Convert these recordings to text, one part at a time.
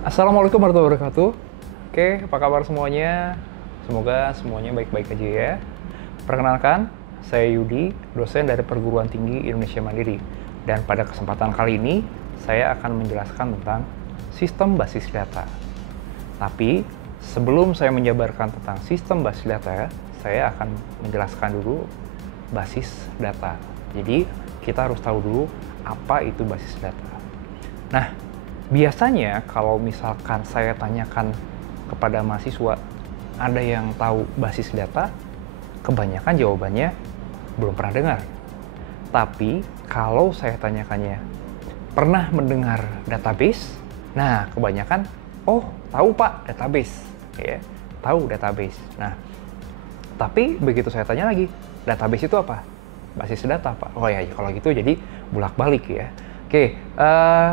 Assalamualaikum warahmatullahi wabarakatuh. Oke, apa kabar semuanya? Semoga semuanya baik-baik aja ya. Perkenalkan, saya Yudi, dosen dari Perguruan Tinggi Indonesia Mandiri. Dan pada kesempatan kali ini, saya akan menjelaskan tentang sistem basis data. Tapi, sebelum saya menjabarkan tentang sistem basis data, saya akan menjelaskan dulu basis data. Jadi, kita harus tahu dulu apa itu basis data. Nah, biasanya kalau misalkan saya tanyakan kepada mahasiswa, ada yang tahu basis data? Kebanyakan jawabannya belum pernah dengar. Tapi kalau saya tanyakannya, pernah mendengar database? Nah, kebanyakan, oh tahu Pak, database. Ya, tahu database. Nah, tapi begitu saya tanya lagi, database itu apa? Basis data Pak. Oh ya, kalau gitu jadi bolak-balik ya. Oke,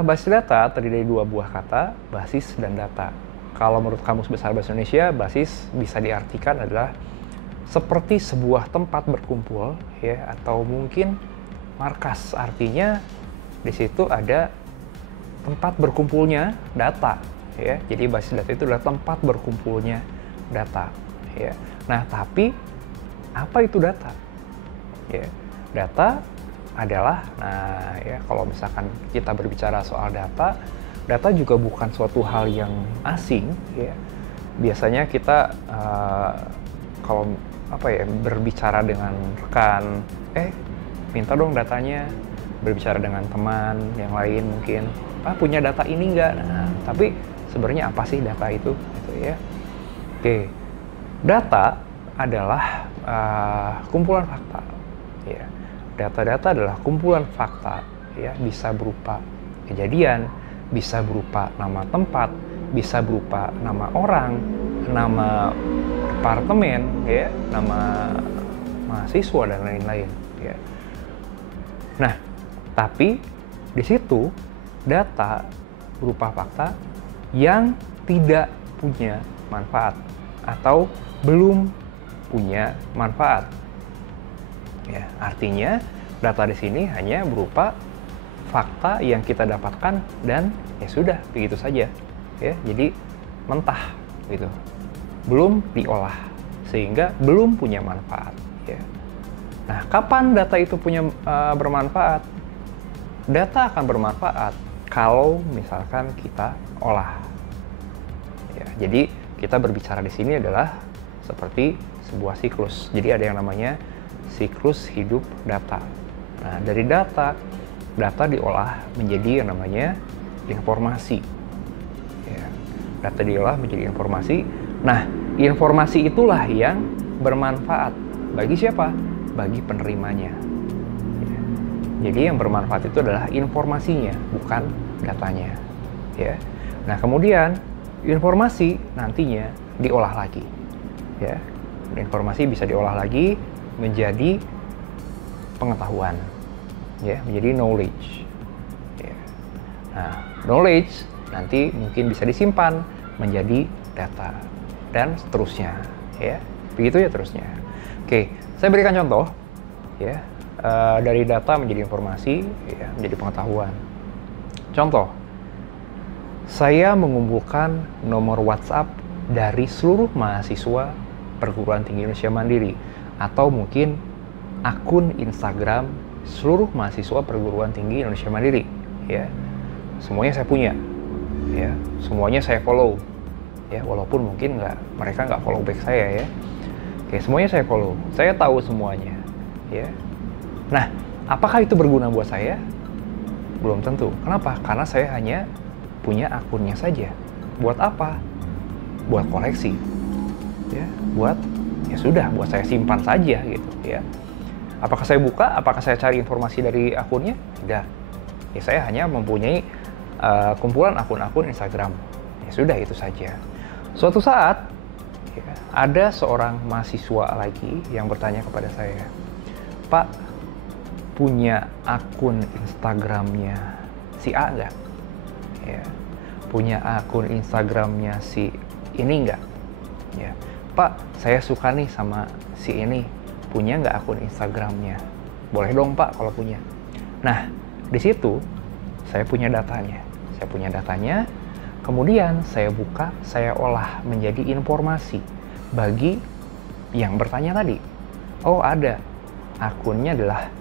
basis data terdiri dari dua buah kata, basis dan data. Kalau menurut Kamus Besar Bahasa Indonesia, basis bisa diartikan adalah seperti sebuah tempat berkumpul, ya, atau mungkin markas. Artinya di situ ada tempat berkumpulnya data, ya. Jadi basis data itu adalah tempat berkumpulnya data, ya. Nah, tapi apa itu data? Ya, data adalah, nah ya, kalau misalkan kita berbicara soal data, data juga bukan suatu hal yang asing ya. Biasanya kita kalau berbicara dengan rekan, minta dong datanya, berbicara dengan teman yang lain mungkin, punya data ini enggak? Nah, tapi sebenarnya apa sih data itu? Gitu ya. Oke, data adalah kumpulan fakta ya. Data-data adalah kumpulan fakta, ya, bisa berupa kejadian, bisa berupa nama tempat, bisa berupa nama orang, nama departemen, ya, nama mahasiswa dan lain-lain, ya. Nah, tapi di situ data berupa fakta yang tidak punya manfaat atau belum punya manfaat. Ya, artinya data di sini hanya berupa fakta yang kita dapatkan dan ya sudah begitu saja, ya. Jadi mentah gitu, belum diolah sehingga belum punya manfaat, ya. Nah, kapan data itu punya bermanfaat? Data akan bermanfaat kalau misalkan kita olah, ya. Jadi kita berbicara di sini adalah seperti sebuah siklus. Jadi ada yang namanya siklus hidup data. Nah, dari data diolah menjadi yang namanya informasi. Ya, data diolah menjadi informasi. Nah, informasi itulah yang bermanfaat bagi siapa? Bagi penerimanya. Ya. Jadi yang bermanfaat itu adalah informasinya, bukan datanya. Ya. Nah, kemudian informasi nantinya diolah lagi. Ya, informasi bisa diolah lagi menjadi pengetahuan, ya, menjadi knowledge. Ya. Nah, knowledge nanti mungkin bisa disimpan menjadi data dan seterusnya, ya, begitu ya terusnya. Oke, saya berikan contoh, ya, dari data menjadi informasi, ya, menjadi pengetahuan. Contoh, saya mengumpulkan nomor WhatsApp dari seluruh mahasiswa Perguruan Tinggi Indonesia Mandiri, atau mungkin akun Instagram seluruh mahasiswa Perguruan Tinggi Indonesia Mandiri, ya. Semuanya saya punya, ya. Semuanya saya follow, ya, walaupun mungkin mereka nggak follow back saya, ya. Oke, semuanya saya follow, saya tahu semuanya, ya. Nah, apakah itu berguna buat saya? Belum tentu. Kenapa? Karena saya hanya punya akunnya saja. Buat apa? Buat koleksi, ya. Ya sudah, buat saya simpan saja gitu, ya. Apakah saya buka? Apakah saya cari informasi dari akunnya? Tidak. Ya, saya hanya mempunyai kumpulan akun-akun Instagram. Ya sudah, itu saja. Suatu saat, ya, ada seorang mahasiswa lagi yang bertanya kepada saya, "Pak, punya akun Instagramnya si A nggak? Ya, punya akun Instagramnya si ini nggak? Ya, Pak, saya suka nih sama si ini, punya nggak akun Instagramnya? Boleh dong Pak kalau punya." Nah, di situ saya punya datanya. Kemudian saya buka, saya olah menjadi informasi bagi yang bertanya tadi. Oh, ada akunnya adalah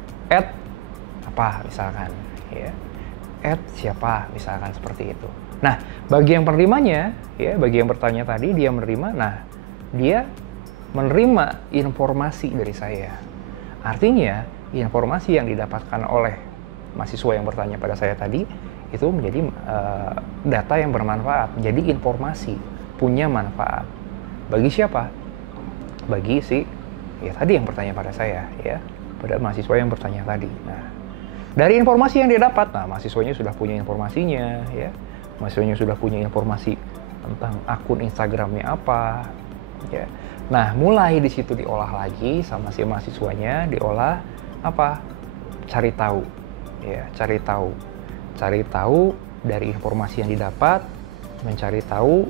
apa misalkan, ya, siapa misalkan, seperti itu. Nah, bagi yang penerimanya, ya, bagi yang bertanya tadi, dia menerima. Nah, dia menerima informasi dari saya. Artinya informasi yang didapatkan oleh mahasiswa yang bertanya pada saya tadi itu menjadi data yang bermanfaat, jadi informasi, punya manfaat. Bagi siapa? Bagi si ya tadi yang bertanya pada saya, ya, pada mahasiswa yang bertanya tadi. Nah, dari informasi yang dia dapat, nah, mahasiswanya sudah punya informasinya, ya, mahasiswanya sudah punya informasi tentang akun Instagramnya apa, ya. Nah, mulai di situ diolah lagi sama si mahasiswanya, diolah apa? Cari tahu, ya, cari tahu dari informasi yang didapat, mencari tahu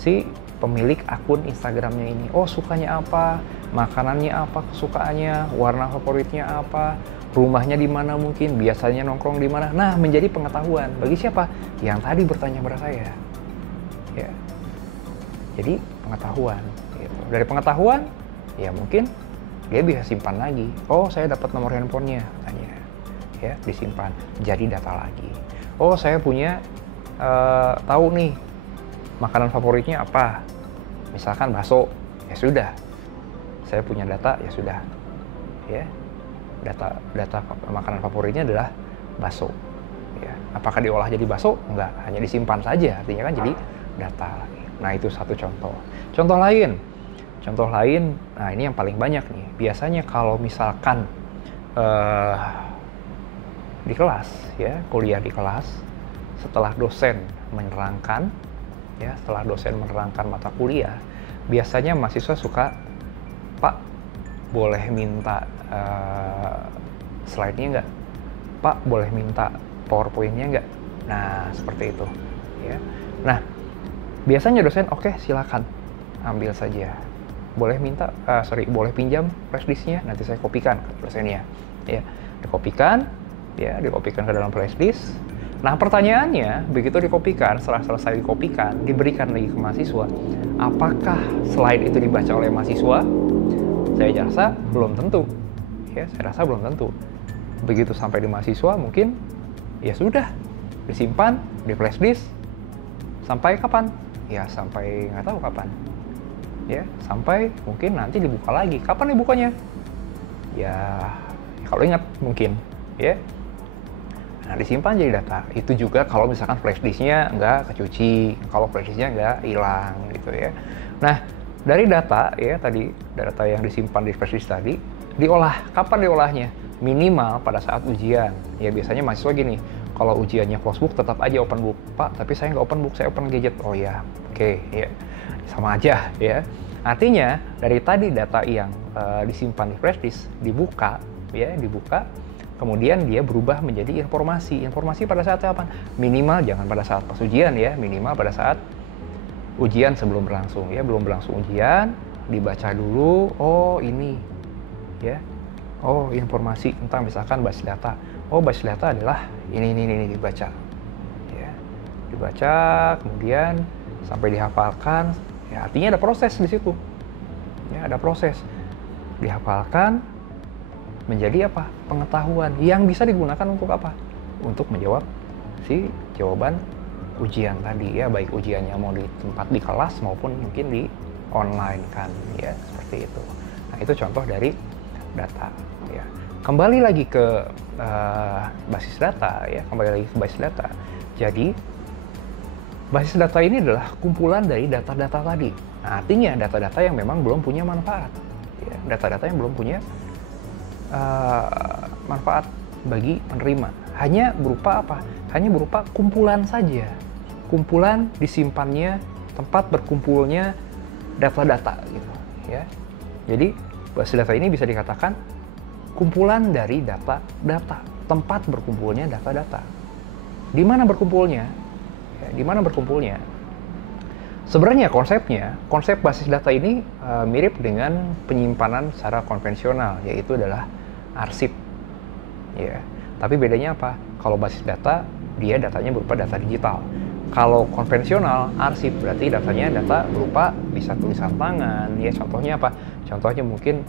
si pemilik akun Instagramnya ini. Oh, sukanya apa, makanannya apa, kesukaannya, warna favoritnya apa, rumahnya di mana, mungkin biasanya nongkrong di mana. Nah, menjadi pengetahuan bagi siapa yang tadi bertanya pada saya, ya. Jadi pengetahuan, gitu. Dari pengetahuan, ya mungkin dia bisa simpan lagi. Oh, saya dapat nomor handphonenya, tanya, ya, disimpan jadi data lagi. Oh, saya punya tahu nih makanan favoritnya apa, misalkan bakso, ya sudah, saya punya data, ya sudah, ya, data makanan favoritnya adalah bakso, ya. Apakah diolah jadi bakso? Enggak, hanya disimpan saja, artinya kan jadi data lagi. Nah, itu satu contoh lain, nah ini yang paling banyak nih. Biasanya kalau misalkan di kelas, ya, kuliah di kelas, setelah dosen menerangkan, ya, setelah dosen menerangkan mata kuliah, biasanya mahasiswa suka, Pak, boleh minta slide-nya nggak? Pak, boleh minta PowerPoint-nya nggak? Nah, seperti itu, ya. Nah, biasanya dosen, oke, silakan, ambil saja. Boleh minta, boleh pinjam flash disk-nya, nanti saya kopikan ke dosennya, ya. Dikopikan ke dalam flash disk. Nah, pertanyaannya, begitu dikopikan, setelah selesai dikopikan, diberikan lagi ke mahasiswa, apakah slide itu dibaca oleh mahasiswa? Saya rasa belum tentu, ya, Begitu sampai di mahasiswa, mungkin ya sudah disimpan di flash disk sampai kapan? Ya, sampai nggak tahu kapan, ya, sampai mungkin nanti dibuka lagi. Kapan dibukanya? Ya, kalau ingat mungkin, ya. Nah, disimpan jadi data. Itu juga kalau misalkan flash disk-nya nggak kecuci, kalau flash disk-nya nggak hilang, gitu, ya. Nah, dari data, ya, tadi data yang disimpan di flash disk tadi diolah. Kapan diolahnya? Minimal pada saat ujian. Ya, biasanya mahasiswa gini, kalau ujiannya close book tetap aja open book. Pak, tapi saya nggak open book, saya open gadget. Oh ya, oke, ya, sama aja, ya. Artinya dari tadi data yang disimpan di flash disk dibuka, ya, kemudian dia berubah menjadi informasi pada saat apa? Minimal jangan pada saat pas ujian, ya, minimal pada saat ujian sebelum berlangsung, ya, belum berlangsung ujian, dibaca dulu. Oh, ini, ya, oh, informasi tentang misalkan basis data. Oh, basis data adalah ini dibaca, ya, kemudian sampai dihafalkan. Ya, artinya ada proses di situ, ya, ada proses dihafalkan menjadi apa? Pengetahuan yang bisa digunakan untuk apa? Untuk menjawab si jawaban ujian tadi, ya, baik ujiannya mau di tempat di kelas maupun mungkin di online kan, ya, seperti itu. Nah, itu contoh dari data, ya. Kembali lagi ke basis data, ya, Jadi basis data ini adalah kumpulan dari data-data tadi. Nah, artinya data-data yang memang belum punya manfaat, ya, data-data yang belum punya manfaat bagi penerima. Hanya berupa apa? Hanya berupa kumpulan saja. Kumpulan disimpannya, tempat berkumpulnya data-data, gitu, ya. Jadi basis data ini bisa dikatakan kumpulan dari data-data, tempat berkumpulnya data-data. Di mana berkumpulnya? Ya, di mana berkumpulnya? Sebenarnya konsep basis data ini mirip dengan penyimpanan secara konvensional, yaitu adalah arsip, ya. Tapi bedanya apa? Kalau basis data, dia datanya berupa data digital. Kalau konvensional arsip berarti datanya data berupa bisa tulisan tangan ya. Contohnya apa? Contohnya mungkin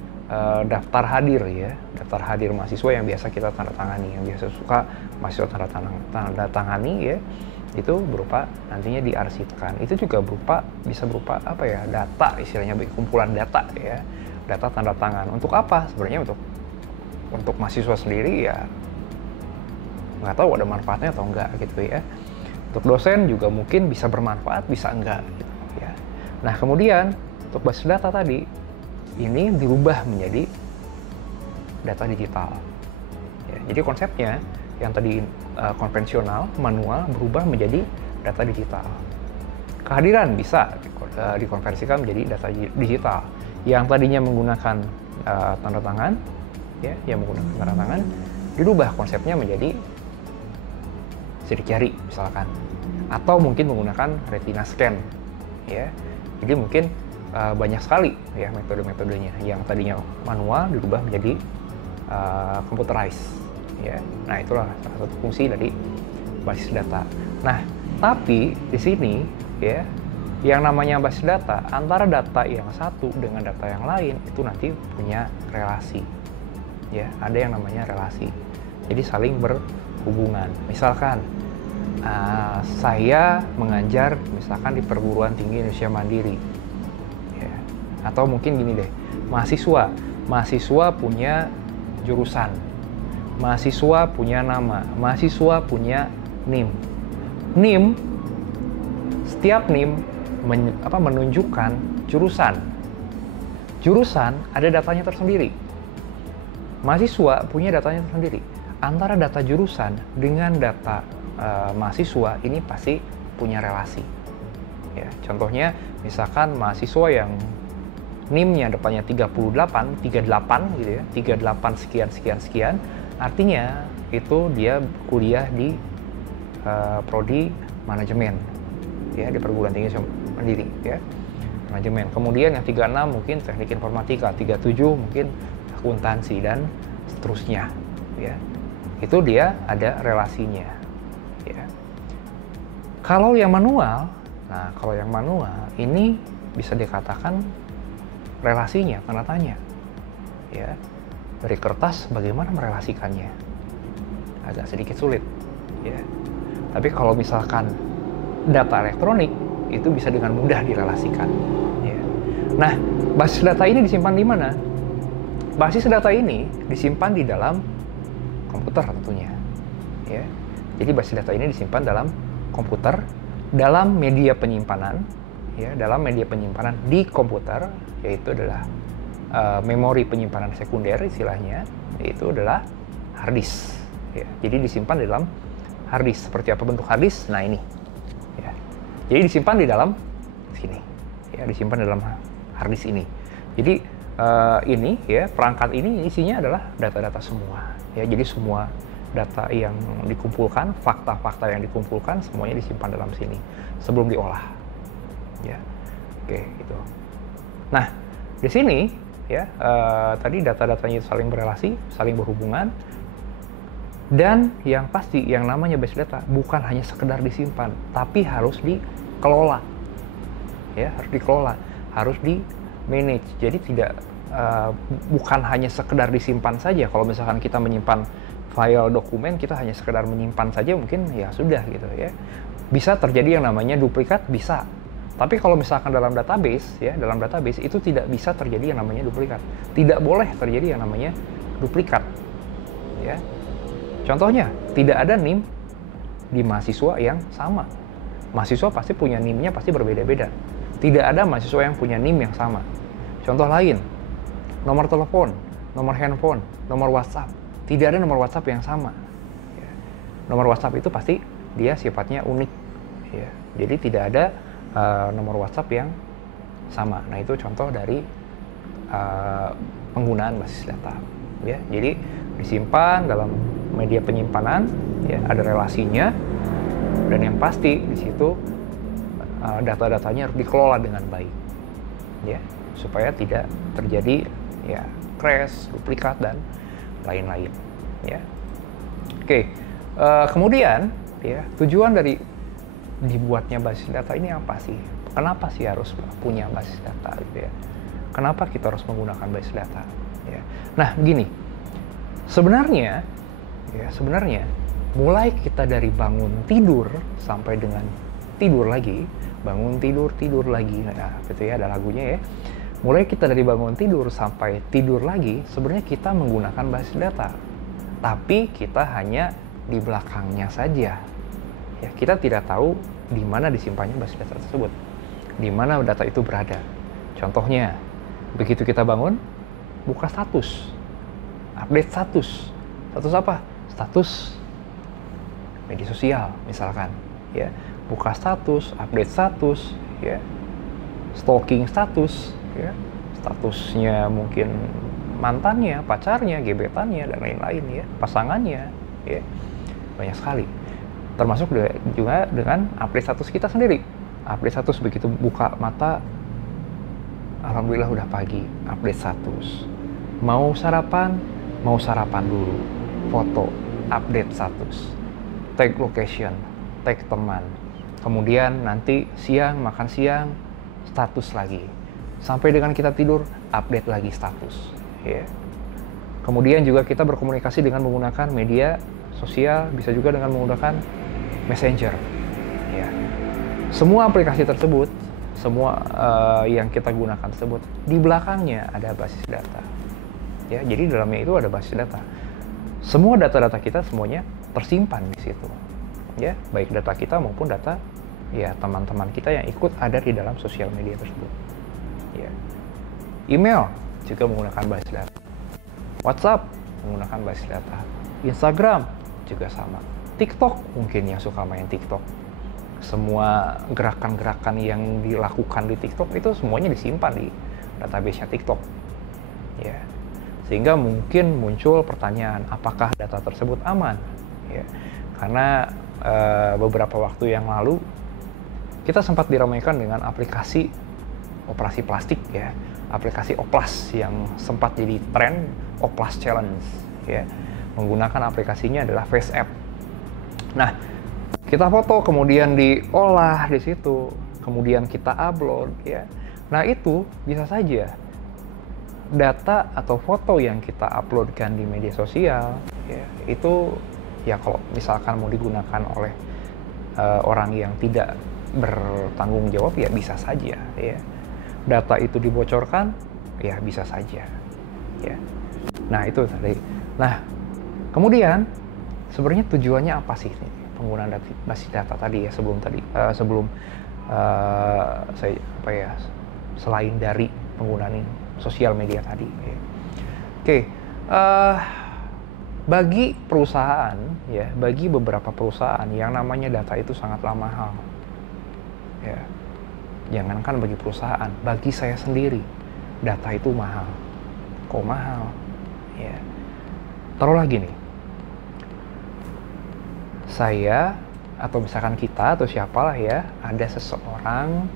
daftar hadir ya, daftar hadir mahasiswa yang biasa kita tanda tangani, yang biasa suka mahasiswa tanda tangani ya, itu berupa nantinya diarsipkan. Itu juga bisa berupa apa ya, data istilahnya, kumpulan data ya, data tanda tangan. Untuk apa? Sebenarnya untuk mahasiswa sendiri ya nggak tahu ada manfaatnya atau enggak gitu ya. Untuk dosen juga mungkin bisa bermanfaat, bisa enggak gitu ya. Nah kemudian untuk basis data tadi ini dirubah menjadi data digital ya. Jadi konsepnya yang tadi konvensional manual berubah menjadi data digital. Kehadiran bisa dikonversikan menjadi data digital. Yang tadinya menggunakan tanda tangan ya, yang menggunakan tanda tangan dirubah konsepnya menjadi sidik jari misalkan, atau mungkin menggunakan retina scan ya. Jadi mungkin banyak sekali ya metode-metodenya. Yang tadinya manual dirubah menjadi computerized ya. Nah itulah salah satu fungsi dari basis data. Nah tapi di sini ya, yang namanya basis data, antara data yang satu dengan data yang lain itu nanti punya relasi ya. Ada yang namanya relasi, jadi saling berhubungan. Misalkan saya mengajar misalkan di perguruan tinggi Indonesia Mandiri ya. Atau mungkin gini deh, mahasiswa punya jurusan, mahasiswa punya nama, mahasiswa punya NIM, setiap NIM menunjukkan jurusan ada datanya tersendiri. Mahasiswa punya datanya tersendiri. Antara data jurusan dengan data mahasiswa ini pasti punya relasi ya. Contohnya misalkan mahasiswa yang NIM-nya depannya 38 gitu ya, 38 sekian, artinya itu dia kuliah di prodi manajemen ya, di perguruan tinggi Mandiri ya, manajemen. Kemudian yang 36 mungkin teknik informatika, 37 mungkin akuntansi dan seterusnya ya. Itu dia ada relasinya ya. Kalau yang manual, ini bisa dikatakan relasinya tanda tanya ya. Dari kertas bagaimana merelasikannya, agak sedikit sulit ya. Tapi kalau misalkan data elektronik itu bisa dengan mudah direlasikan ya. Nah basis data ini disimpan di mana? Basis data ini disimpan di dalam komputer tentunya ya. Jadi basis data ini disimpan dalam komputer, dalam media penyimpanan ya, dalam media penyimpanan di komputer, yaitu adalah memori penyimpanan sekunder istilahnya, yaitu adalah hard disk ya. Jadi disimpan di dalam hard disk. Seperti apa bentuk hard disk? Nah ini ya. Jadi disimpan di dalam sini ya, disimpan di dalam hard disk ini. Jadi ini ya, perangkat ini isinya adalah data-data semua ya. Jadi semua data yang dikumpulkan, fakta-fakta yang dikumpulkan semuanya disimpan dalam sini sebelum diolah ya. Oke gitu. Nah di sini ya, tadi data-datanya saling berelasi, saling berhubungan, dan yang pasti yang namanya basis data bukan hanya sekedar disimpan, tapi harus dikelola ya, harus dikelola, harus di manage. Jadi tidak bukan hanya sekedar disimpan saja. Kalau misalkan kita menyimpan file dokumen, kita hanya sekedar menyimpan saja mungkin ya sudah gitu ya. Bisa terjadi yang namanya duplikat, bisa. Tapi kalau misalkan dalam database ya, dalam database itu tidak bisa terjadi yang namanya duplikat. Tidak boleh terjadi yang namanya duplikat ya. Contohnya, tidak ada NIM di mahasiswa yang sama. Mahasiswa pasti punya NIM-nya pasti berbeda-beda. Tidak ada mahasiswa yang punya NIM yang sama. Contoh lain, nomor telepon, nomor handphone, nomor WhatsApp. Tidak ada nomor WhatsApp yang sama. Ya. Nomor WhatsApp itu pasti dia sifatnya unik. Ya. Jadi tidak ada nomor WhatsApp yang sama. Nah itu contoh dari penggunaan basis data. Ya. Jadi disimpan dalam media penyimpanan, ya, ada relasinya, dan yang pasti di situ data-datanya harus dikelola dengan baik, ya, supaya tidak terjadi ya crash, duplikat dan lain-lain, ya. Oke, kemudian ya tujuan dari dibuatnya basis data ini apa sih? Kenapa sih harus punya basis data gitu ya? Kenapa kita harus menggunakan basis data? Ya. Nah, begini. Sebenarnya mulai kita dari bangun tidur sampai dengan tidur lagi, bangun tidur lagi, nah gitu ya, ada lagunya ya. Mulai kita dari bangun tidur sampai tidur lagi, sebenarnya kita menggunakan basis data. Tapi kita hanya di belakangnya saja. Ya, kita tidak tahu di mana disimpannya basis data tersebut, di mana data itu berada. Contohnya, begitu kita bangun, buka status, update status. Status apa? Status media sosial misalkan, ya. Buka status, update status, ya. Stalking status, ya. Statusnya mungkin mantannya, pacarnya, gebetannya, dan lain-lain ya, pasangannya, ya. Banyak sekali. Termasuk juga dengan update status kita sendiri. Update status begitu buka mata, alhamdulillah udah pagi, update status. Mau sarapan dulu, foto, update status. Tag location, tag teman. Kemudian nanti siang, makan siang, status lagi. Sampai dengan kita tidur, update lagi status. Ya. Kemudian juga kita berkomunikasi dengan menggunakan media sosial, bisa juga dengan menggunakan Messenger. Ya. Semua aplikasi tersebut, semua yang kita gunakan tersebut, di belakangnya ada basis data. Ya, jadi dalamnya itu ada basis data. Semua data-data kita semuanya tersimpan di situ. Ya, baik data kita maupun data ya teman-teman kita yang ikut ada di dalam sosial media tersebut. Ya. Email juga menggunakan basis data. WhatsApp menggunakan basis data. Instagram juga sama. TikTok mungkin yang suka main TikTok. Semua gerakan-gerakan yang dilakukan di TikTok itu semuanya disimpan di database-nya TikTok. Ya. Sehingga mungkin muncul pertanyaan, apakah data tersebut aman? Ya. Karena beberapa waktu yang lalu kita sempat diramaikan dengan aplikasi operasi plastik ya, aplikasi Oplas yang sempat jadi tren, Oplas Challenge ya. Menggunakan aplikasinya adalah Face App. Nah, kita foto kemudian diolah di situ, kemudian kita upload ya. Nah, itu bisa saja data atau foto yang kita uploadkan di media sosial ya, itu ya kalau misalkan mau digunakan oleh orang yang tidak bertanggung jawab ya bisa saja ya. Data itu dibocorkan ya bisa saja ya. Nah, itu tadi. Nah, kemudian sebenarnya tujuannya apa sih nih penggunaan basis data tadi ya, sebelum saya selain dari penggunaan sosial media tadi ya. Oke, bagi perusahaan ya, bagi beberapa perusahaan yang namanya data itu sangatlah mahal ya. Jangankan bagi perusahaan, bagi saya sendiri data itu mahal. Kok mahal ya? Taruhlah gini, saya atau misalkan kita atau siapalah ya, ada seseorang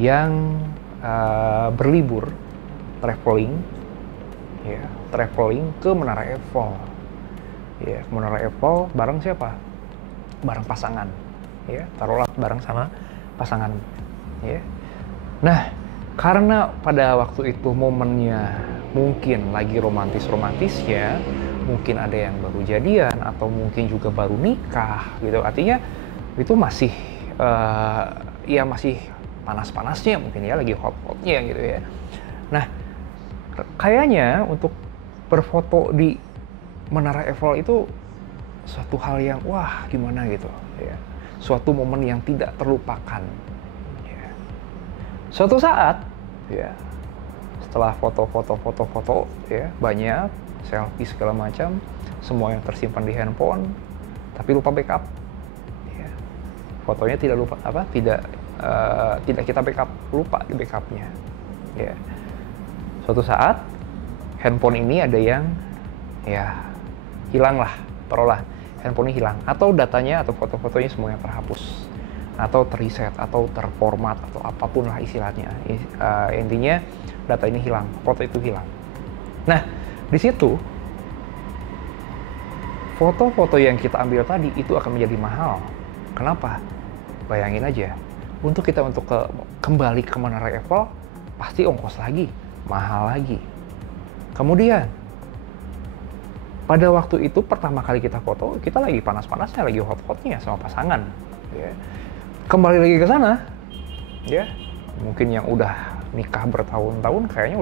yang berlibur, traveling ke Menara Eiffel ya, Menara Eiffel bareng siapa? Bareng pasangan ya, taruhlah bareng sama pasangan ya. Nah, karena pada waktu itu momennya mungkin lagi romantis-romantisnya, mungkin ada yang baru jadian atau mungkin juga baru nikah gitu, artinya itu masih ya masih panas-panasnya mungkin ya, lagi hot-hotnya gitu ya. Nah, kayaknya untuk berfoto di Menara Eiffel itu suatu hal yang wah gimana gitu ya, suatu momen yang tidak terlupakan ya. Suatu saat ya, setelah foto ya, banyak selfie segala macam, semua yang tersimpan di handphone, tapi lupa backup ya. Fotonya tidak kita backup, lupa di backupnya ya. Suatu saat handphone ini ada yang ya hilang lah, taruhlah handphone ini hilang, atau datanya atau foto-fotonya semuanya terhapus atau terreset atau terformat atau apapun lah istilahnya. Intinya data ini hilang, foto itu hilang. Nah, di situ foto-foto yang kita ambil tadi itu akan menjadi mahal. Kenapa? Bayangin aja, untuk kembali ke Menara Eiffel, pasti ongkos lagi, mahal lagi. Kemudian, pada waktu itu pertama kali kita foto, kita lagi panas-panasnya, lagi hot-hotnya sama pasangan. Ya. Kembali lagi ke sana, ya mungkin yang udah nikah bertahun-tahun kayaknya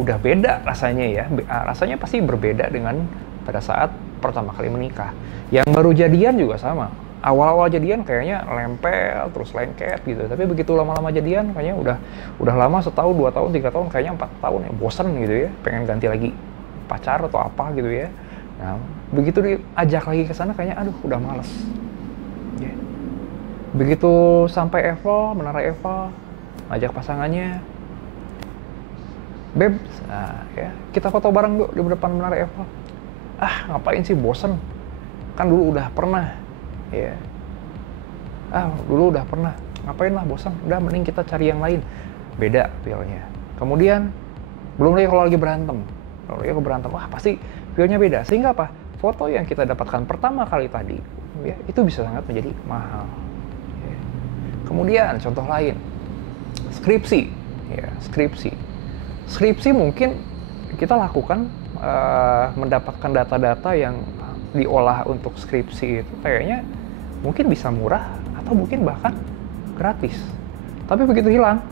udah beda rasanya ya. Rasanya pasti berbeda dengan pada saat pertama kali menikah. Yang baru jadian juga sama. Awal-awal jadian kayaknya lempel, terus lengket gitu. Tapi begitu lama-lama jadian kayaknya udah lama, setahun, 2 tahun, 3 tahun, kayaknya 4 tahun ya, bosen gitu ya, pengen ganti lagi pacar atau apa gitu ya. Nah, begitu diajak lagi ke sana kayaknya aduh udah males. Ya. Begitu sampai Eiffel, Menara Eiffel, ajak pasangannya, "Beb, nah, ya, kita foto bareng yuk di depan Menara Eiffel." "Ah, ngapain sih, bosen. Kan dulu udah pernah." Ya. Dulu udah pernah. Ngapain lah, bosan. Udah mending kita cari yang lain. Beda feel-nya. Kemudian belum lagi kalau lagi berantem. Wah, pasti feel-nya beda. Sehingga apa? Foto yang kita dapatkan pertama kali tadi, ya, itu bisa sangat menjadi mahal. Ya. Kemudian contoh lain, skripsi. Ya, skripsi mungkin kita lakukan mendapatkan data-data yang diolah untuk skripsi itu kayaknya mungkin bisa murah atau mungkin bahkan gratis. Tapi begitu hilang,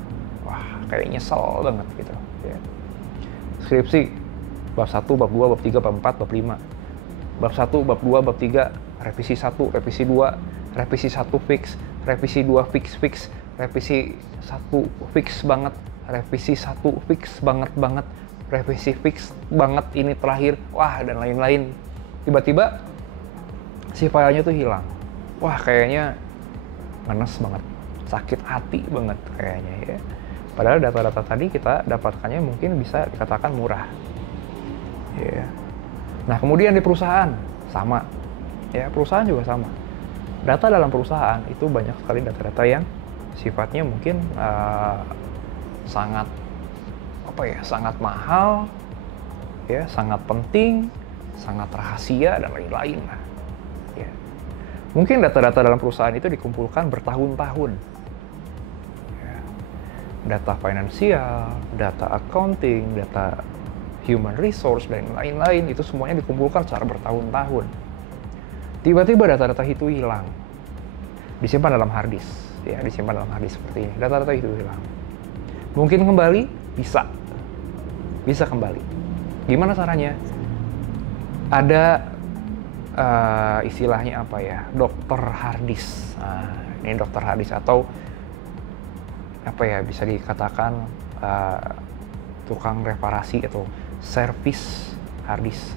wah kayak nyesel banget gitu. Ya. Skripsi, bab 1, bab 2, bab 3, bab 4, bab 5. Bab 1, bab 2, bab 3, revisi 1, revisi 2, revisi 1 fix, revisi 2 fix, revisi 1 fix banget, revisi 1 fix banget, revisi fix banget ini terakhir, wah dan lain-lain. Tiba-tiba si filenya tuh hilang. Wah kayaknya ngenes banget, sakit hati banget kayaknya ya. Padahal data-data tadi kita dapatkannya mungkin bisa dikatakan murah. Ya. Nah kemudian di perusahaan sama, ya perusahaan juga sama. Data dalam perusahaan itu banyak sekali data-data yang sifatnya mungkin sangat sangat mahal, ya sangat penting, sangat rahasia dan lain-lain lah. Ya. Mungkin data-data dalam perusahaan itu dikumpulkan bertahun-tahun. Ya. Data finansial, data accounting, data human resource dan lain-lain itu semuanya dikumpulkan secara bertahun-tahun. Tiba-tiba data-data itu hilang, disimpan dalam hard disk, ya disimpan dalam hard disk seperti ini. Data-data itu hilang. Mungkin kembali bisa kembali. Gimana caranya? Ada istilahnya apa ya, dokter hard disk. Nah, ini dokter hard disk atau apa ya, bisa dikatakan tukang reparasi atau service hard disk,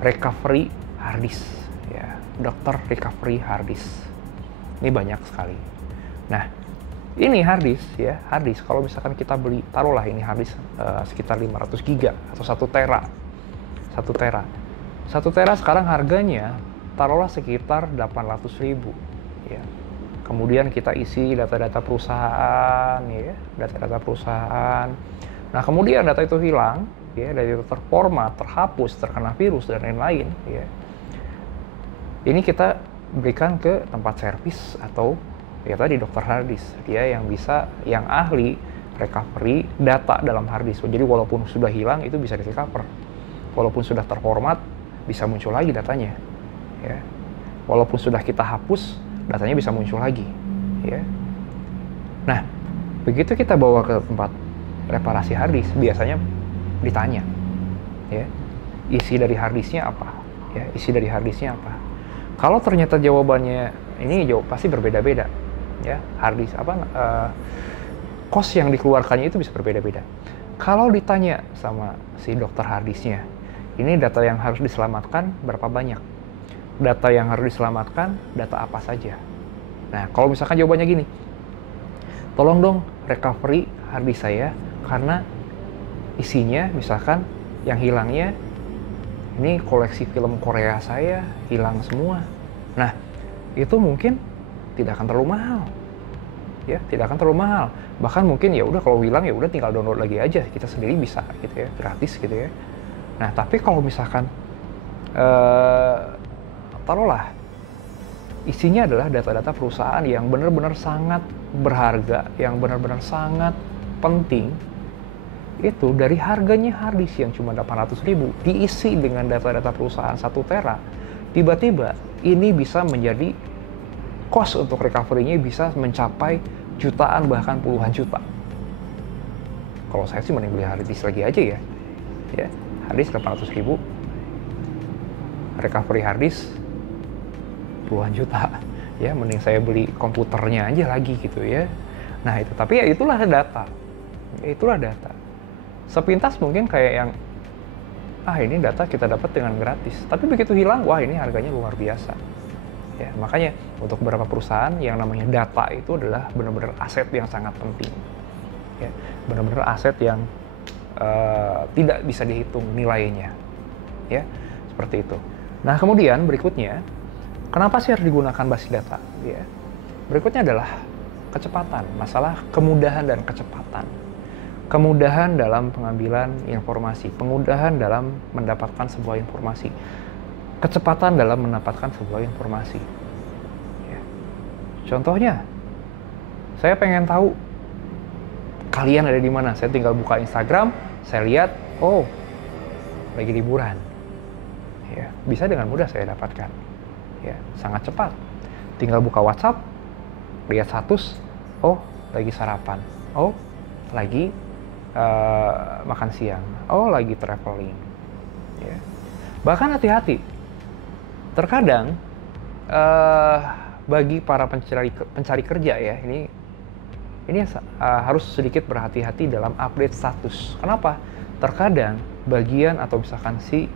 recovery hard disk, ya dokter recovery hard disk. Ini banyak sekali. Nah, ini hard disk ya, hard disk kalau misalkan kita beli, taruhlah ini hard disk sekitar 500 giga atau 1 tera. 1 tera sekarang harganya taruhlah sekitar 800.000 ya. Kemudian kita isi data-data perusahaan ya, data-data perusahaan. Nah, kemudian data itu hilang ya, data itu terformat, terhapus, terkena virus dan lain-lain ya. Ini kita berikan ke tempat servis atau ya tadi dokter hard disk, dia yang ahli recovery data dalam hard disk. Jadi walaupun sudah hilang itu bisa di-recover. Walaupun sudah terformat bisa muncul lagi datanya. Ya. Walaupun sudah kita hapus, datanya bisa muncul lagi. Ya. Nah, begitu kita bawa ke tempat reparasi hard disk, biasanya ditanya, ya, isi dari hard disknya apa? Ya, isi dari hard disknya apa? Kalau ternyata jawabannya ini pasti berbeda-beda. Ya, hard disk cost yang dikeluarkannya itu bisa berbeda-beda. Kalau ditanya sama si dokter hard disknya, ini data yang harus diselamatkan berapa banyak? Data yang harus diselamatkan, data apa saja? Nah, kalau misalkan jawabannya gini, tolong dong recovery hard disk saya karena isinya misalkan yang hilangnya ini koleksi film Korea saya hilang semua. Nah, itu mungkin tidak akan terlalu mahal. Ya, tidak akan terlalu mahal. Bahkan mungkin ya udah kalau hilang ya udah tinggal download lagi aja, kita sendiri bisa gitu ya, gratis gitu ya. Nah, tapi kalau misalkan taruhlah Isinya adalah data-data perusahaan yang benar-benar sangat berharga, yang benar-benar sangat penting. Itu dari harganya harddisk yang cuma 800.000 diisi dengan data-data perusahaan 1 tera. Tiba-tiba ini bisa menjadi cost untuk recovery-nya bisa mencapai jutaan bahkan puluhan juta. Kalau saya sih mending beli harddisk lagi aja ya. Ya, harddisk 800.000, recovery harddisk puluhan juta. Ya, mending saya beli komputernya aja lagi gitu ya. Nah, itu tapi ya itulah data. Itulah data. Sepintas mungkin kayak yang ini data kita dapat dengan gratis. Tapi begitu hilang, wah ini harganya luar biasa. Ya, makanya untuk beberapa perusahaan yang namanya data itu adalah benar-benar aset yang sangat penting. Ya, benar-benar aset yang tidak bisa dihitung nilainya. Ya, seperti itu. Nah, kemudian berikutnya, kenapa sih harus digunakan basis data? Ya, berikutnya adalah kecepatan, masalah kemudahan dan kecepatan. Kemudahan dalam pengambilan informasi, kemudahan dalam mendapatkan sebuah informasi, kecepatan dalam mendapatkan sebuah informasi. Ya. Contohnya, saya pengen tahu kalian ada di mana. Saya tinggal buka Instagram, saya lihat, oh, lagi liburan. Ya, bisa dengan mudah saya dapatkan. Ya, sangat cepat. Tinggal buka WhatsApp, lihat status, oh, lagi sarapan, oh, lagi makan siang, oh lagi traveling. Ya. Bahkan hati-hati, terkadang bagi para pencari kerja ya, ini harus sedikit berhati-hati dalam update status. Kenapa? Terkadang bagian atau misalkan si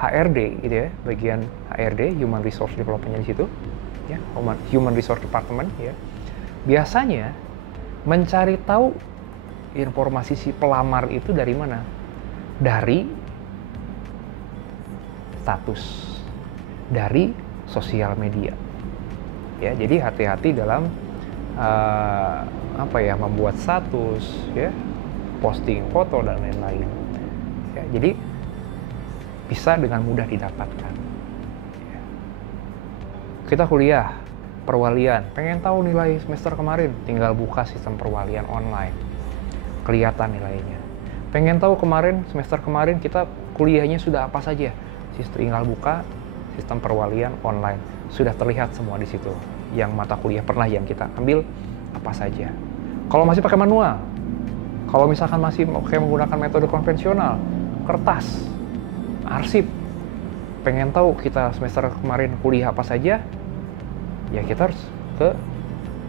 HRD gitu ya, bagian HRD Human Resource Development di situ, ya, Human Resource Department ya, biasanya mencari tahu informasi si pelamar itu dari mana? Dari status, dari sosial media. Ya, jadi hati-hati dalam membuat status, ya, posting foto dan lain-lain. Ya, jadi bisa dengan mudah didapatkan. Ya. Kita kuliah, perwalian, pengen tahu nilai semester kemarin, tinggal buka sistem perwalian online. Kelihatan nilainya. Pengen tahu semester kemarin kita kuliahnya sudah apa saja, tinggal buka sistem perwalian online, sudah terlihat semua di situ. Yang mata kuliah pernah yang kita ambil apa saja. Kalau masih pakai manual, kalau misalkan masih menggunakan metode konvensional, kertas, arsip, pengen tahu kita semester kemarin kuliah apa saja, ya kita harus ke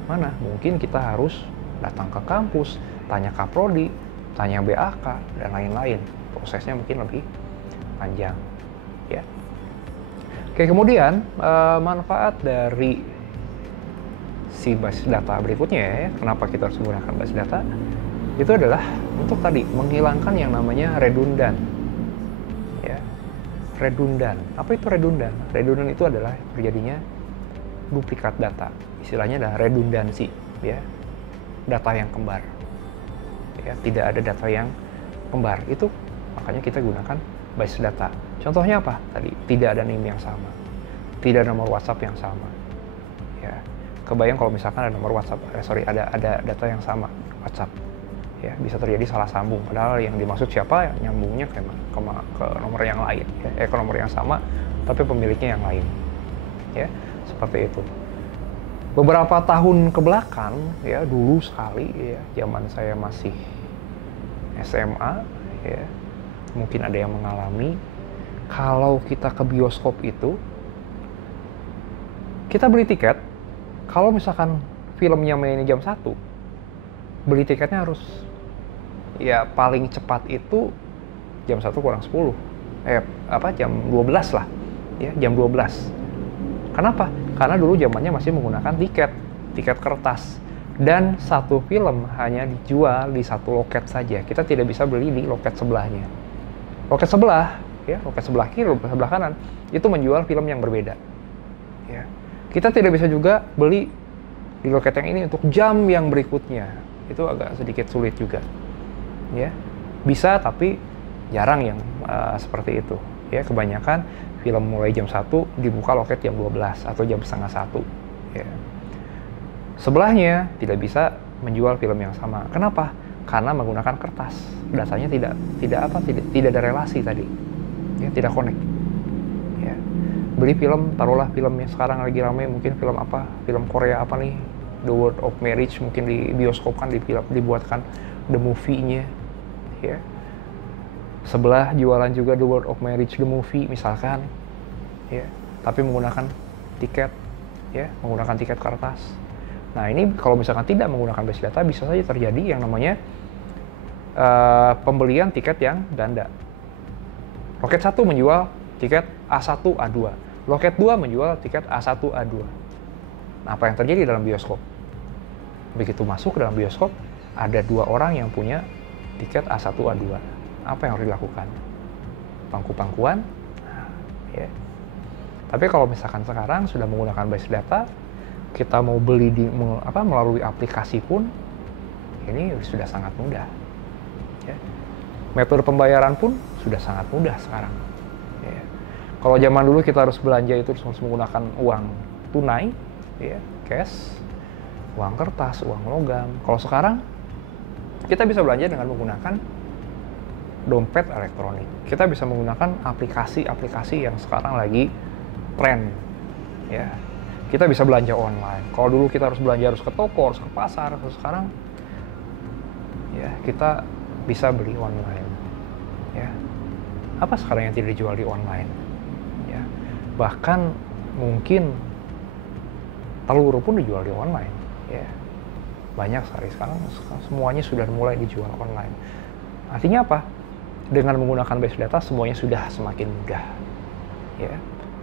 mana? Mungkin kita harus datang ke kampus, tanya Kaprodi, tanya BAK, dan lain-lain. Prosesnya mungkin lebih panjang. Ya. Oke, kemudian manfaat dari si basis data berikutnya ya, kenapa kita harus menggunakan basis data, itu adalah untuk tadi menghilangkan yang namanya redundan. Ya. Redundan. Apa itu redundan? Redundan itu adalah terjadinya duplikat data. Istilahnya adalah redundansi, ya. Data yang kembar. Ya, tidak ada data yang kembar. Itu makanya kita gunakan basis data. Contohnya apa? Tadi tidak ada NIM yang sama. Tidak ada nomor WhatsApp yang sama. Ya. Kebayang kalau misalkan ada nomor WhatsApp, ada data yang sama WhatsApp. Ya, bisa terjadi salah sambung. Padahal yang dimaksud siapa, nyambungnya ke nomor yang lain. Ya. Ke nomor yang sama, tapi pemiliknya yang lain. Ya, seperti itu. Beberapa tahun ke belakang, ya dulu sekali, ya zaman saya masih SMA, ya mungkin ada yang mengalami, kalau kita ke bioskop itu, kita beli tiket, kalau misalkan filmnya mainnya jam 1, beli tiketnya harus, ya paling cepat itu jam 1 kurang 10, jam 12 lah, ya jam 12. Kenapa? Karena dulu zamannya masih menggunakan tiket kertas. Dan satu film hanya dijual di satu loket saja. Kita tidak bisa beli di loket sebelahnya. Loket sebelah, ya, loket sebelah kiri, loket sebelah kanan, itu menjual film yang berbeda. Ya. Kita tidak bisa juga beli di loket yang ini untuk jam yang berikutnya. Itu agak sedikit sulit juga. Ya. Bisa, tapi jarang yang seperti itu. Ya, kebanyakan film mulai jam 1, dibuka loket jam 12 atau jam setengah 1. Ya. Sebelahnya tidak bisa menjual film yang sama. Kenapa? Karena menggunakan kertas. Datanya tidak ada relasi tadi. Ya, tidak connect. Ya. Beli film, taruhlah film yang sekarang lagi ramai, mungkin film apa? Film Korea apa nih? The World of Marriage, mungkin di bioskop kan dibuatkan the movie-nya. Ya. Sebelah jualan juga The World of Marriage the movie misalkan. Ya, tapi menggunakan tiket, ya, menggunakan tiket kertas. Nah, ini kalau misalkan tidak menggunakan base data, bisa saja terjadi yang namanya pembelian tiket yang ganda. Loket 1 menjual tiket A1, A2. Loket 2 menjual tiket A1, A2. Nah, apa yang terjadi dalam bioskop? Begitu masuk ke dalam bioskop, ada 2 orang yang punya tiket A1, A2. Apa yang harus dilakukan? Pangku-pangkuan? Nah, ya. Tapi kalau misalkan sekarang sudah menggunakan base data, kita mau beli melalui aplikasi pun, ini sudah sangat mudah. Ya. Metode pembayaran pun sudah sangat mudah sekarang. Ya. Kalau zaman dulu kita harus belanja itu harus menggunakan uang tunai, ya, cash, uang kertas, uang logam. Kalau sekarang kita bisa belanja dengan menggunakan dompet elektronik. Kita bisa menggunakan aplikasi-aplikasi yang sekarang lagi tren. Ya. Kita bisa belanja online. Kalau dulu kita harus belanja harus ke toko, harus ke pasar, sekarang ya kita bisa beli online. Ya. Apa sekarang yang tidak dijual di online? Ya. Bahkan mungkin telur pun dijual di online. Ya. Banyak sekali sekarang semuanya sudah mulai dijual online. Artinya apa? Dengan menggunakan base data semuanya sudah semakin mudah. Ya.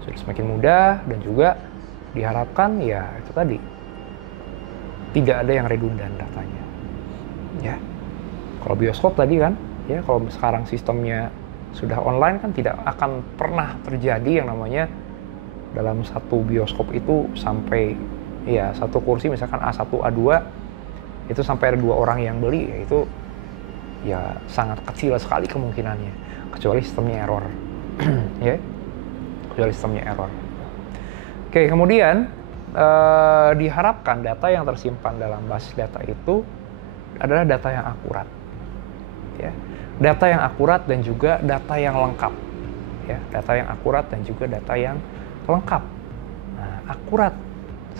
Sudah semakin mudah dan juga diharapkan ya itu tadi tidak ada yang redundan datanya. Ya. Kalau bioskop tadi kan, ya kalau sekarang sistemnya sudah online kan tidak akan pernah terjadi yang namanya dalam satu bioskop itu sampai ya satu kursi misalkan A1, A2 itu sampai ada 2 orang yang beli, yaitu ya sangat kecil sekali kemungkinannya kecuali sistemnya error. Ya. Kecuali sistemnya error. Oke, kemudian diharapkan data yang tersimpan dalam basis data itu adalah data yang akurat. Ya. Data yang akurat dan juga data yang lengkap. Ya, data yang akurat dan juga data yang lengkap. Nah, akurat.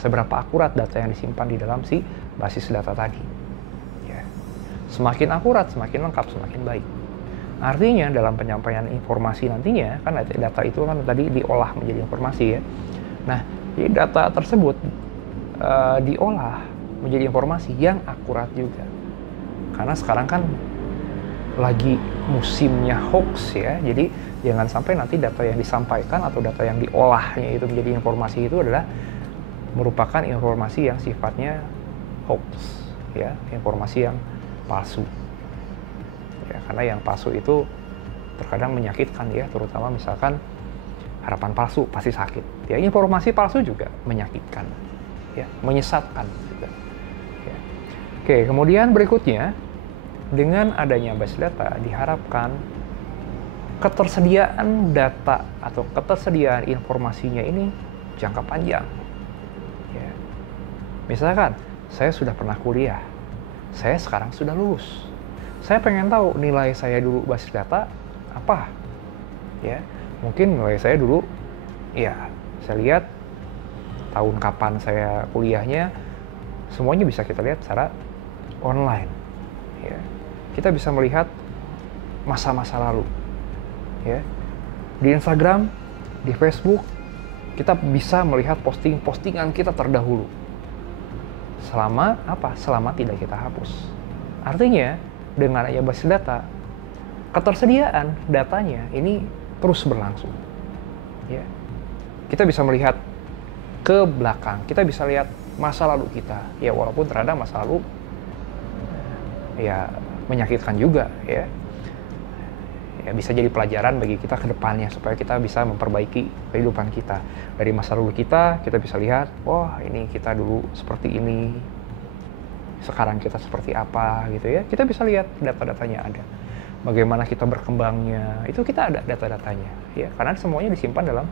Seberapa akurat data yang disimpan di dalam si basis data tadi. Ya. Semakin akurat, semakin lengkap, semakin baik. Artinya dalam penyampaian informasi nantinya, kan data itu kan tadi diolah menjadi informasi ya. Nah, data tersebut diolah menjadi informasi yang akurat juga. Karena sekarang kan lagi musimnya hoax ya, jadi jangan sampai nanti data yang disampaikan atau data yang diolahnya itu menjadi informasi itu adalah merupakan informasi yang sifatnya hoax, ya, informasi yang palsu. Ya, karena yang palsu itu terkadang menyakitkan ya, terutama misalkan harapan palsu pasti sakit. Ya, informasi palsu juga menyakitkan, ya, menyesatkan juga. Ya. Oke, kemudian berikutnya dengan adanya base data diharapkan ketersediaan data atau ketersediaan informasinya ini jangka panjang. Ya. Misalkan saya sudah pernah kuliah, saya sekarang sudah lulus. Saya pengen tahu nilai saya dulu basis data apa. Ya, mungkin nilai saya dulu, ya saya lihat tahun kapan saya kuliahnya, semuanya bisa kita lihat secara online. Ya. Kita bisa melihat masa-masa lalu. Ya. Di Instagram, di Facebook, kita bisa melihat postingan kita terdahulu. Selama apa? Selama tidak kita hapus. Artinya, dengan adanya basis data, ketersediaan datanya ini terus berlangsung. Ya. Kita bisa melihat ke belakang, kita bisa lihat masa lalu kita. Ya, walaupun terkadang masa lalu ya menyakitkan juga ya. Ya, bisa jadi pelajaran bagi kita ke depannya supaya kita bisa memperbaiki kehidupan kita. Dari masa lalu kita bisa lihat, wah ini kita dulu seperti ini, sekarang kita seperti apa gitu ya. Kita bisa lihat data-datanya ada. bagaimana kita berkembangnya, itu kita ada data-datanya, ya, karena semuanya disimpan dalam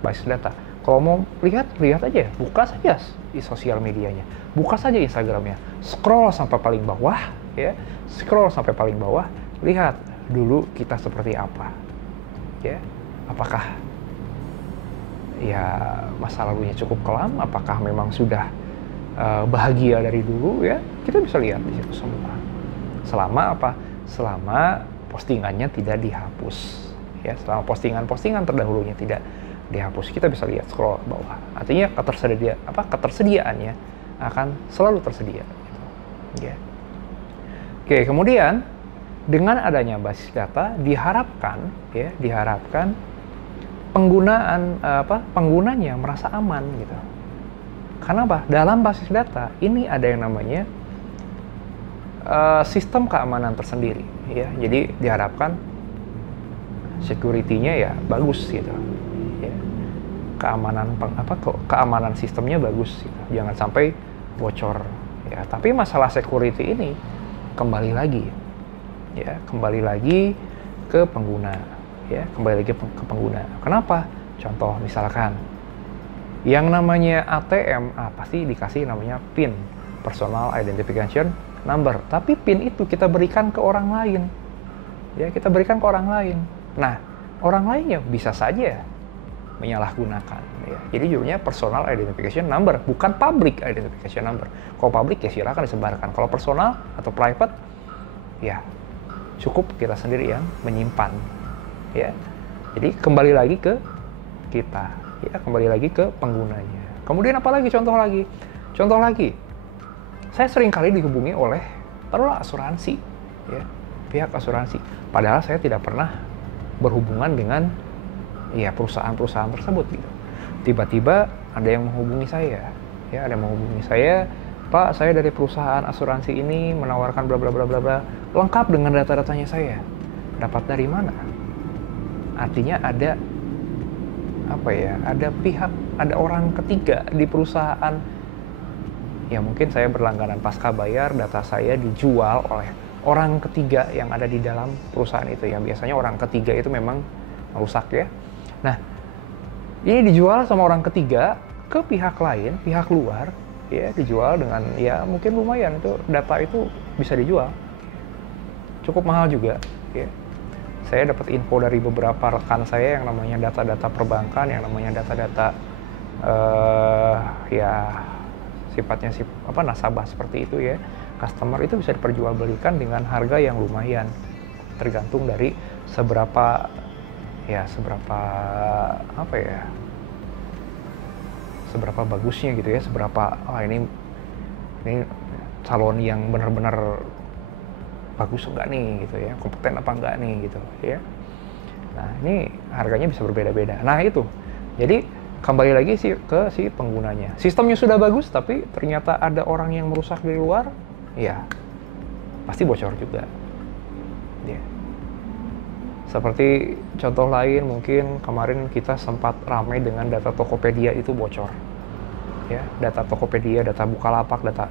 basis data. Kalau mau lihat aja, buka saja di sosial medianya, buka saja Instagramnya, scroll sampai paling bawah, ya, scroll sampai paling bawah, lihat dulu kita seperti apa, ya, apakah ya masa lalunya cukup kelam, apakah memang sudah bahagia dari dulu, ya, kita bisa lihat di situ semua. Selama apa? Selama postingannya tidak dihapus, ya, selama postingan terdahulunya tidak dihapus, kita bisa lihat scroll bawah. Artinya ketersediaannya akan selalu tersedia, gitu. Ya. Oke, kemudian dengan adanya basis data diharapkan penggunanya merasa aman, gitu. Karena apa? Dalam basis data ini ada yang namanya sistem keamanan tersendiri, ya. Jadi diharapkan security-nya ya bagus, gitu. Ya. Keamanan sistemnya bagus, gitu. Jangan sampai bocor, ya. Tapi masalah security ini kembali lagi ke pengguna, ya, ke pengguna. Kenapa? Contoh misalkan yang namanya ATM, pasti dikasih namanya PIN, personal identification number, tapi PIN itu kita berikan ke orang lain, ya, kita berikan ke orang lain. Nah, orang lainnya bisa saja menyalahgunakan, ya. Jadi judulnya personal identification number, bukan public identification number. Kalau public ya silakan disebarkan, kalau personal atau private ya cukup kita sendiri yang menyimpan, ya. Jadi kembali lagi ke kita, ya, kembali lagi ke penggunanya. Kemudian apa lagi? Contoh lagi, saya sering kali dihubungi oleh taruhlah asuransi, ya, pihak asuransi. Padahal saya tidak pernah berhubungan dengan, ya, perusahaan-perusahaan tersebut, gitu. Tiba-tiba ada yang menghubungi saya, ya, Pak, saya dari perusahaan asuransi ini menawarkan bla bla bla bla bla, lengkap dengan data-datanya saya. Dapat dari mana? Artinya ada ada orang ketiga di perusahaan. Ya, mungkin saya berlangganan pasca bayar, data saya dijual oleh orang ketiga yang ada di dalam perusahaan itu. Yang biasanya orang ketiga itu memang merusak, ya. Nah, ini dijual sama orang ketiga ke pihak lain, pihak luar, ya, dijual dengan, ya, mungkin lumayan, itu data itu bisa dijual. Cukup mahal juga, ya. Saya dapat info dari beberapa rekan saya yang namanya data-data perbankan, yang namanya data-data ya sifatnya nasabah seperti itu, ya. Customer itu bisa diperjualbelikan dengan harga yang lumayan, tergantung dari seberapa bagusnya, gitu, ya, seberapa ini calon yang benar-benar bagus enggak nih, gitu, ya, kompeten apa enggak nih, gitu, ya. Nah, ini harganya bisa berbeda-beda. Nah, itu. Jadi kembali lagi ke si penggunanya. Sistemnya sudah bagus, tapi ternyata ada orang yang merusak dari luar, ya pasti bocor juga, ya. Seperti contoh lain, mungkin kemarin kita sempat ramai dengan data Tokopedia itu bocor, ya. Data Tokopedia, data Bukalapak, data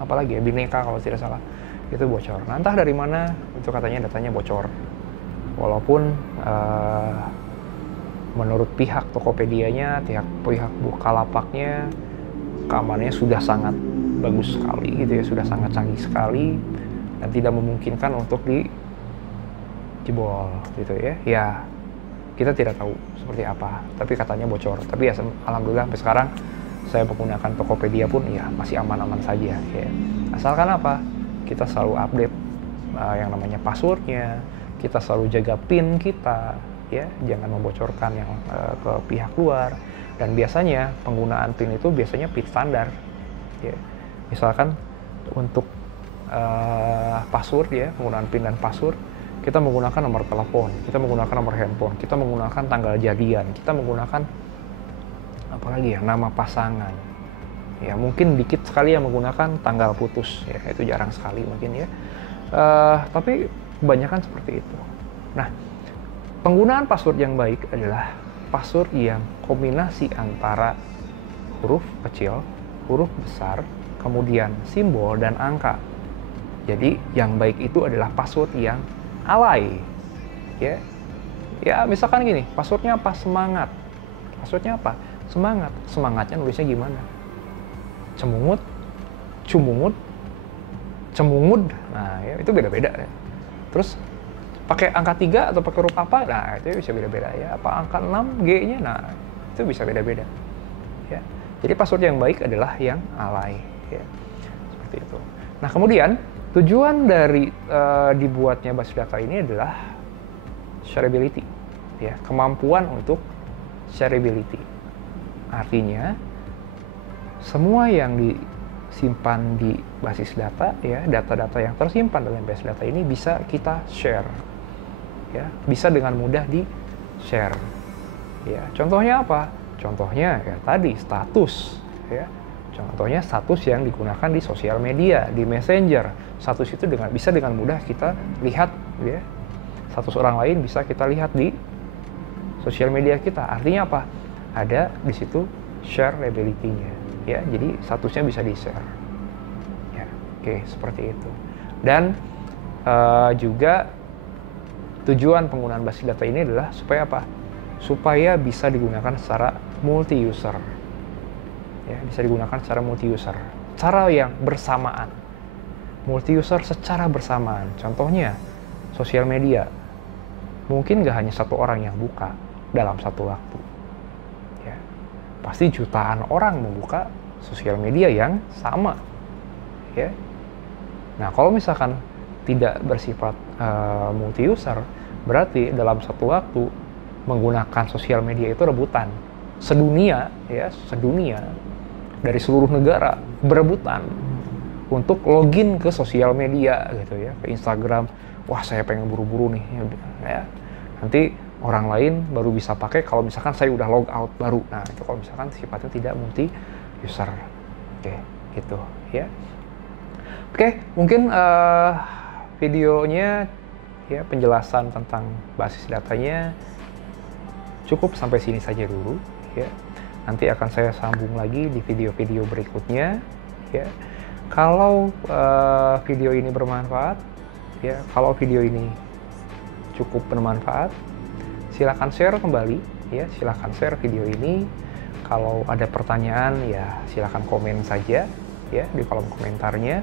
apalagi ya, Bineka kalau tidak salah, itu bocor. Nah, entah dari mana itu katanya datanya bocor. Walaupun menurut pihak Tokopedianya, pihak Bukalapaknya, keamanannya sudah sangat bagus sekali, gitu, ya, sudah sangat canggih sekali dan tidak memungkinkan untuk dijebol, gitu, ya. Ya, kita tidak tahu seperti apa, tapi katanya bocor. Tapi ya alhamdulillah sampai sekarang saya menggunakan Tokopedia pun ya masih aman-aman saja, ya. Asalkan apa? Kita selalu update yang namanya passwordnya, kita selalu jaga PIN kita, ya, jangan membocorkan yang ke pihak luar. Dan biasanya penggunaan PIN itu biasanya PIN standar, ya. Misalkan untuk password, ya, penggunaan PIN dan password, kita menggunakan nomor telepon, kita menggunakan nomor handphone, kita menggunakan tanggal jadian, kita menggunakan apalagi ya, nama pasangan. Ya, mungkin dikit sekali yang menggunakan tanggal putus, ya, itu jarang sekali mungkin, ya. Tapi kebanyakan seperti itu. Nah, penggunaan password yang baik adalah password yang kombinasi antara huruf kecil, huruf besar, kemudian simbol dan angka. Jadi yang baik itu adalah password yang alay. Ya misalkan gini, passwordnya apa? Semangat. Passwordnya apa? Semangat. Semangatnya nulisnya gimana? Cemungut, cumungut, cemungud. Nah, ya, itu beda-beda ya. Terus pakai angka 3 atau pakai huruf apa? Nah, itu bisa beda-beda ya. Apa angka 6 G-nya? Nah, itu bisa beda-beda. Ya. Jadi password yang baik adalah yang alay, ya. Seperti itu. Nah, kemudian tujuan dari dibuatnya basis data ini adalah shareability, ya, kemampuan untuk shareability. Artinya semua yang disimpan di basis data, ya, data-data yang tersimpan dalam basis data ini bisa kita share, ya, bisa dengan mudah di share, ya. Contohnya apa? Contohnya ya tadi status, ya. Contohnya status yang digunakan di sosial media, di Messenger. Status itu bisa dengan mudah kita lihat, ya. Status orang lain bisa kita lihat di sosial media kita. Artinya apa? Ada di situ shareability-nya, ya. Jadi statusnya bisa di-share. Ya, oke, seperti itu. Dan juga tujuan penggunaan basis data ini adalah supaya apa? Supaya bisa digunakan secara multi-user. Ya, bisa digunakan secara multi-user. Cara yang bersamaan. Multi-user secara bersamaan. Contohnya, sosial media. Mungkin nggak hanya satu orang yang buka dalam satu waktu. Ya, pasti jutaan orang membuka sosial media yang sama. Ya. Nah, kalau misalkan tidak bersifat multi-user, berarti dalam satu waktu menggunakan sosial media itu rebutan. Sedunia, ya, sedunia dari seluruh negara berebutan untuk login ke sosial media gitu ya, ke Instagram. Wah, saya pengen buru-buru nih, ya. Nanti orang lain baru bisa pakai kalau misalkan saya udah log out baru. Nah, itu kalau misalkan sifatnya tidak multi user. Oke, gitu ya. Oke, mungkin videonya, ya, penjelasan tentang basis datanya cukup sampai sini saja dulu, ya. Nanti akan saya sambung lagi di video-video berikutnya, ya. Kalau video ini bermanfaat, ya, kalau video ini cukup bermanfaat, silakan share kembali, ya, silakan share video ini. Kalau ada pertanyaan, ya, silakan komen saja, ya, di kolom komentarnya.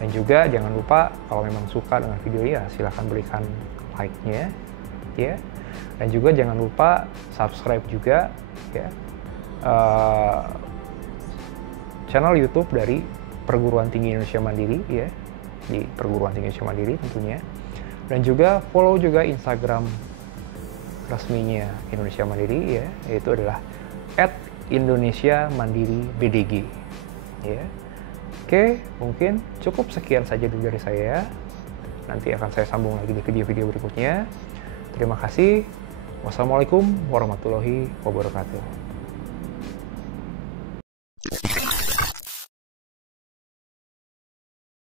Dan juga jangan lupa kalau memang suka dengan video ini, ya, silakan berikan like-nya, ya. Dan juga jangan lupa subscribe juga, ya, channel YouTube dari Perguruan Tinggi Indonesia Mandiri, ya, di Perguruan Tinggi Indonesia Mandiri tentunya. Dan juga follow juga Instagram resminya Indonesia Mandiri, ya, yaitu adalah @IndonesiaMandiriBDG, ya. Oke, mungkin cukup sekian saja dulu dari saya. Nanti akan saya sambung lagi di video-video berikutnya. Terima kasih. Wassalamualaikum warahmatullahi wabarakatuh.